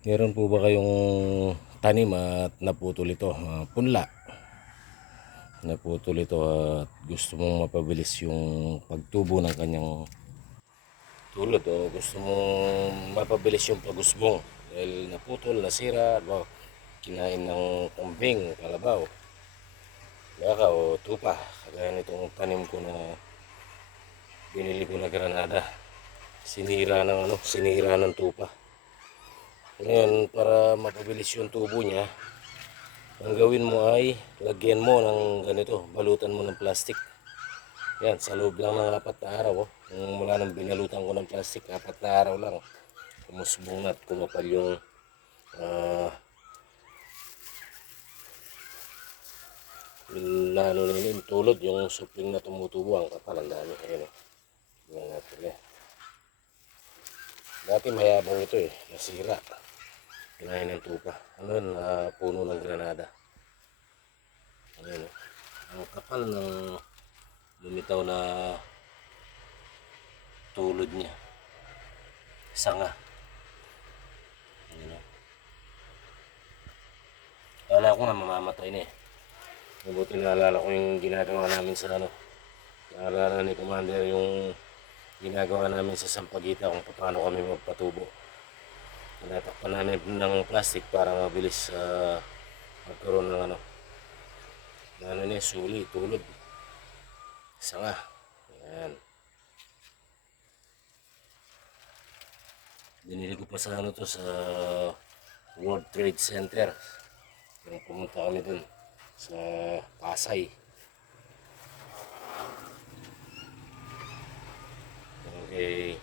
Meron po ba kayong tanim at naputol ito? Punla. Naputol ito at gusto mong mapabilis yung pagtubo ng kanyang tulot o gusto mong mapabilis yung pag-usbong dahil naputol, nasira, kinain ng kambing, kalabaw, baka o tupa. Kagaya nitong tanim ko na binili ko na granada. Sinira ng tupa. Ngayon, para mapabilis yung tubo niya, ang gawin mo ay lagyan mo ng ganito, balutan mo ng plastic. Yan, sa loob lang ng 4 na araw. Mula nang binalutan ko ng plastic, 4 na araw lang. Kumusbong na at kumapal yung lalo na yung tulad, yung supling na tumutubo. Ang kapal, ang dami. Ayan o. Tingnan natin eh. Dati mayabang ito eh, nasira. Kinain ng tupa. Ano yun, puno ng granada. Ayan o. Ang kapal ng lumitaw na tulod niya. Sanga. Ayan o. Kala ko nga mamamatay na eh. Mabuti naalala ko yung ginagawa namin sa naalala ni Commander yung ginagawa namin sa Sampaguita kung paano kami magpatubo. Tinatakpan namin ng plastic para mabilis magkaroon ng suli, tulod, sanga. Ayan. Binili ko pa sa sa World Trade Center. Nung pumunta kami dun sa Pasay. Okay.